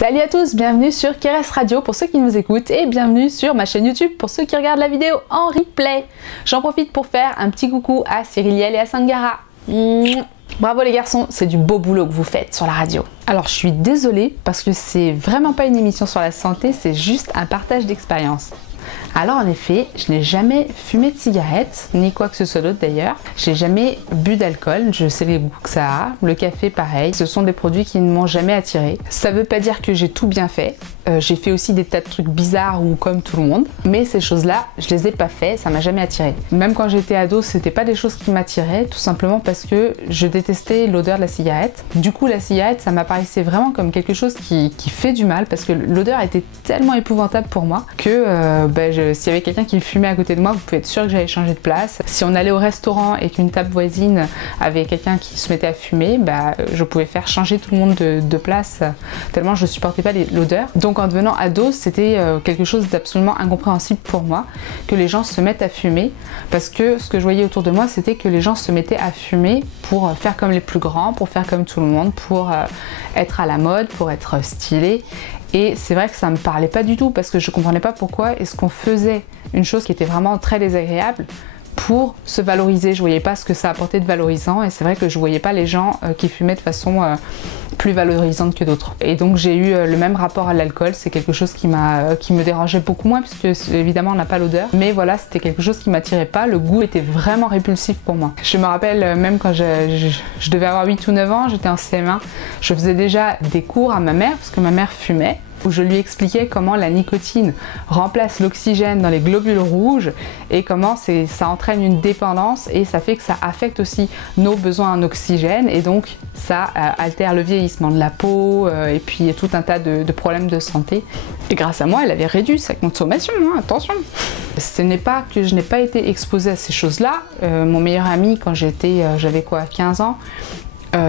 Salut à tous, bienvenue sur Keres Radio pour ceux qui nous écoutent et bienvenue sur ma chaîne YouTube pour ceux qui regardent la vidéo en replay. J'en profite pour faire un petit coucou à Cyriliel et à Sangara. Bravo les garçons, c'est du beau boulot que vous faites sur la radio. Alors je suis désolée parce que c'est vraiment pas une émission sur la santé, c'est juste un partage d'expérience. Alors en effet, je n'ai jamais fumé de cigarette, ni quoi que ce soit d'autre d'ailleurs. J'ai jamais bu d'alcool, je sais les goûts que ça a. Le café pareil, ce sont des produits qui ne m'ont jamais attiré. Ça veut pas dire que j'ai tout bien fait. J'ai fait aussi des tas de trucs bizarres ou comme tout le monde. Mais ces choses-là, je les ai pas fait, ça m'a jamais attiré. Même quand j'étais ado, c'était pas des choses qui m'attiraient, tout simplement parce que je détestais l'odeur de la cigarette. Du coup, la cigarette, ça m'apparaissait vraiment comme quelque chose qui fait du mal parce que l'odeur était tellement épouvantable pour moi que s'il y avait quelqu'un qui fumait à côté de moi, vous pouvez être sûr que j'allais changer de place. Si on allait au restaurant et qu'une table voisine avait quelqu'un qui se mettait à fumer, je pouvais faire changer tout le monde de place tellement je supportais pas l'odeur. Donc en devenant ado, c'était quelque chose d'absolument incompréhensible pour moi que les gens se mettent à fumer parce que ce que je voyais autour de moi, c'était que les gens se mettaient à fumer pour faire comme les plus grands, pour faire comme tout le monde, pour être à la mode, pour être stylé. Et c'est vrai que ça me parlait pas du tout parce que je comprenais pas pourquoi est-ce qu'on faisait une chose qui était vraiment très désagréable pour se valoriser. Je voyais pas ce que ça apportait de valorisant et c'est vrai que je voyais pas les gens qui fumaient de façon plus valorisante que d'autres. Et donc j'ai eu le même rapport à l'alcool, c'est quelque chose qui me dérangeait beaucoup moins puisque évidemment on n'a pas l'odeur, mais voilà, c'était quelque chose qui m'attirait pas, le goût était vraiment répulsif pour moi. Je me rappelle même quand je devais avoir 8 ou 9 ans, j'étais en CM1, je faisais déjà des cours à ma mère parce que ma mère fumait, où je lui expliquais comment la nicotine remplace l'oxygène dans les globules rouges et comment ça entraîne une dépendance et ça fait que ça affecte aussi nos besoins en oxygène et donc ça altère le vieillissement de la peau et puis tout un tas de problèmes de santé. Et grâce à moi, elle avait réduit sa consommation, hein, attention. Ce n'est pas que je n'ai pas été exposée à ces choses-là. Mon meilleur ami, quand j'avais 15 ans,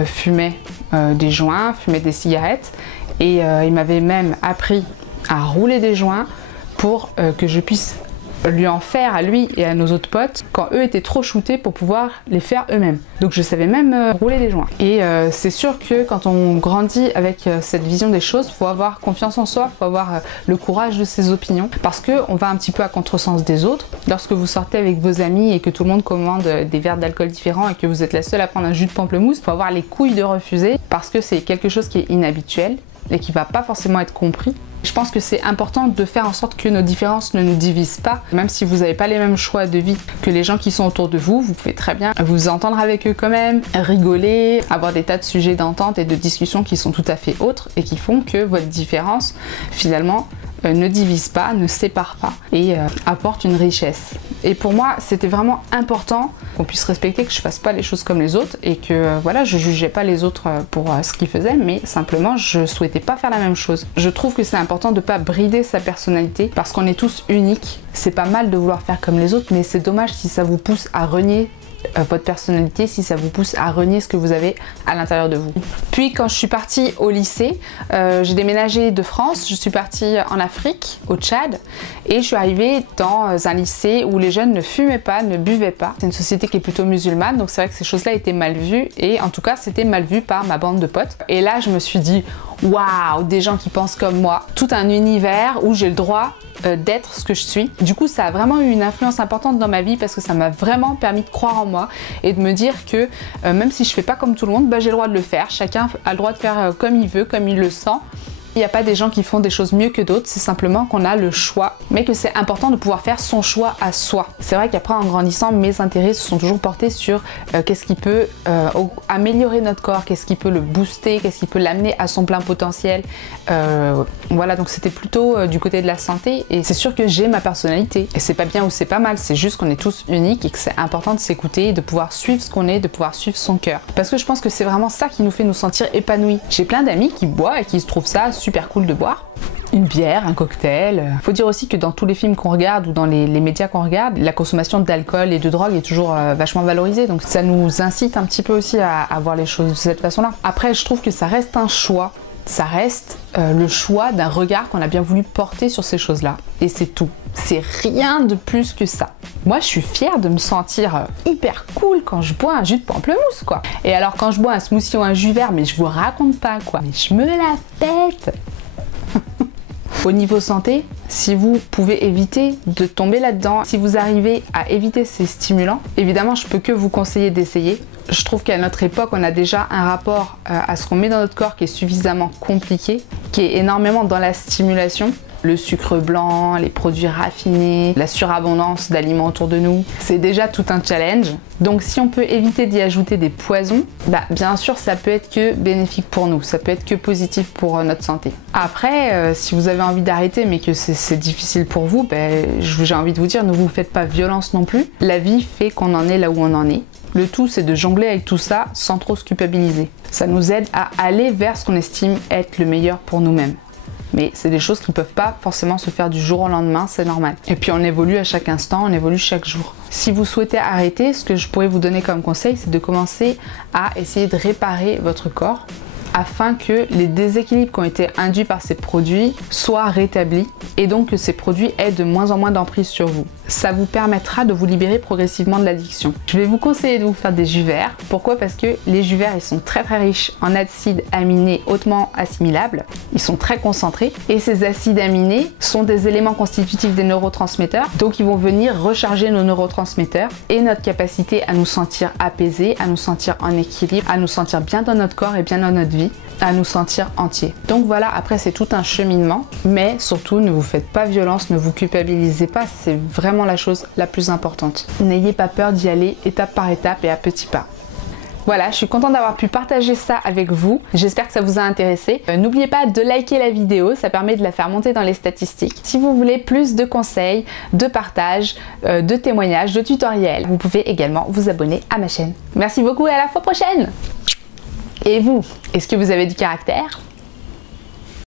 fumait des joints, fumait des cigarettes et il m'avait même appris à rouler des joints pour que je puisse lui en faire à lui et à nos autres potes quand eux étaient trop shootés pour pouvoir les faire eux-mêmes. Donc je savais même rouler des joints. Et c'est sûr que quand on grandit avec cette vision des choses, il faut avoir confiance en soi, il faut avoir le courage de ses opinions parce qu'on va un petit peu à contresens des autres. Lorsque vous sortez avec vos amis et que tout le monde commande des verres d'alcool différents et que vous êtes la seule à prendre un jus de pamplemousse, il faut avoir les couilles de refuser parce que c'est quelque chose qui est inhabituel et qui va pas forcément être compris. Je pense que c'est important de faire en sorte que nos différences ne nous divisent pas. Même si vous n'avez pas les mêmes choix de vie que les gens qui sont autour de vous, vous pouvez très bien vous entendre avec eux quand même, rigoler, avoir des tas de sujets d'entente et de discussion qui sont tout à fait autres et qui font que votre différence, finalement, ne divise pas, ne sépare pas et apporte une richesse. Et pour moi, c'était vraiment important qu'on puisse respecter que je fasse pas les choses comme les autres et que voilà, je jugeais pas les autres pour ce qu'ils faisaient, mais simplement je souhaitais pas faire la même chose. Je trouve que c'est important de pas brider sa personnalité parce qu'on est tous uniques. C'est pas mal de vouloir faire comme les autres, mais c'est dommage si ça vous pousse à renier votre personnalité, si ça vous pousse à renier ce que vous avez à l'intérieur de vous. Puis quand je suis partie au lycée, j'ai déménagé de France, je suis partie en Afrique, au Tchad, et je suis arrivée dans un lycée où les jeunes ne fumaient pas, ne buvaient pas. C'est une société qui est plutôt musulmane, donc c'est vrai que ces choses-là étaient mal vues, et en tout cas c'était mal vu par ma bande de potes. Et là je me suis dit, waouh, des gens qui pensent comme moi, tout un univers où j'ai le droit d'être ce que je suis. Du coup ça a vraiment eu une influence importante dans ma vie parce que ça m'a vraiment permis de croire en moi et de me dire que même si je fais pas comme tout le monde, j'ai le droit de le faire. Chacun a le droit de faire comme il veut, comme il le sent. Il n'y a pas des gens qui font des choses mieux que d'autres, c'est simplement qu'on a le choix, mais que c'est important de pouvoir faire son choix à soi. C'est vrai qu'après en grandissant, mes intérêts se sont toujours portés sur qu'est-ce qui peut améliorer notre corps, qu'est-ce qui peut le booster, qu'est-ce qui peut l'amener à son plein potentiel. Voilà, donc c'était plutôt du côté de la santé et c'est sûr que j'ai ma personnalité. Et c'est pas bien ou c'est pas mal, c'est juste qu'on est tous uniques et que c'est important de s'écouter et de pouvoir suivre ce qu'on est, de pouvoir suivre son cœur. Parce que je pense que c'est vraiment ça qui nous fait nous sentir épanouis. J'ai plein d'amis qui boivent et qui se trouvent ça super cool de boire. Une bière, un cocktail. Faut dire aussi que dans tous les films qu'on regarde ou dans les médias qu'on regarde, la consommation d'alcool et de drogue est toujours vachement valorisée. Donc ça nous incite un petit peu aussi à voir les choses de cette façon-là. Après, je trouve que ça reste un choix. Ça reste le choix d'un regard qu'on a bien voulu porter sur ces choses-là. Et c'est tout. C'est rien de plus que ça. Moi, je suis fière de me sentir hyper cool quand je bois un jus de pamplemousse, quoi. Et alors, quand je bois un smoothie ou un jus vert, mais je vous raconte pas, quoi. Mais je me la pète. Au niveau santé, si vous pouvez éviter de tomber là-dedans, si vous arrivez à éviter ces stimulants, évidemment je peux que vous conseiller d'essayer. Je trouve qu'à notre époque, on a déjà un rapport à ce qu'on met dans notre corps qui est suffisamment compliqué, qui est énormément dans la stimulation. Le sucre blanc, les produits raffinés, la surabondance d'aliments autour de nous, c'est déjà tout un challenge. Donc si on peut éviter d'y ajouter des poisons, bien sûr ça peut être que bénéfique pour nous, ça peut être que positif pour notre santé. Après, si vous avez envie d'arrêter mais que c'est difficile pour vous, j'ai envie de vous dire, ne vous faites pas violence non plus. La vie fait qu'on en est là où on en est. Le tout, c'est de jongler avec tout ça sans trop se culpabiliser. Ça nous aide à aller vers ce qu'on estime être le meilleur pour nous-mêmes. Mais c'est des choses qui ne peuvent pas forcément se faire du jour au lendemain, c'est normal. Et puis on évolue à chaque instant, on évolue chaque jour. Si vous souhaitez arrêter, ce que je pourrais vous donner comme conseil, c'est de commencer à essayer de réparer votre corps afin que les déséquilibres qui ont été induits par ces produits soient rétablis et donc que ces produits aient de moins en moins d'emprise sur vous. Ça vous permettra de vous libérer progressivement de l'addiction. Je vais vous conseiller de vous faire des jus verts. Pourquoi? Parce que les jus verts, ils sont très riches en acides aminés hautement assimilables. Ils sont très concentrés et ces acides aminés sont des éléments constitutifs des neurotransmetteurs. Donc ils vont venir recharger nos neurotransmetteurs et notre capacité à nous sentir apaisés, à nous sentir en équilibre, à nous sentir bien dans notre corps et bien dans notre vie, à nous sentir entiers. Donc voilà, après c'est tout un cheminement, mais surtout ne vous faites pas violence, ne vous culpabilisez pas, c'est vraiment la chose la plus importante. N'ayez pas peur d'y aller étape par étape et à petits pas. Voilà, je suis contente d'avoir pu partager ça avec vous. J'espère que ça vous a intéressé. N'oubliez pas de liker la vidéo, ça permet de la faire monter dans les statistiques. Si vous voulez plus de conseils, de partage, de témoignages, de tutoriels, vous pouvez également vous abonner à ma chaîne. Merci beaucoup et à la fois prochaine! Et vous, est-ce que vous avez du caractère ?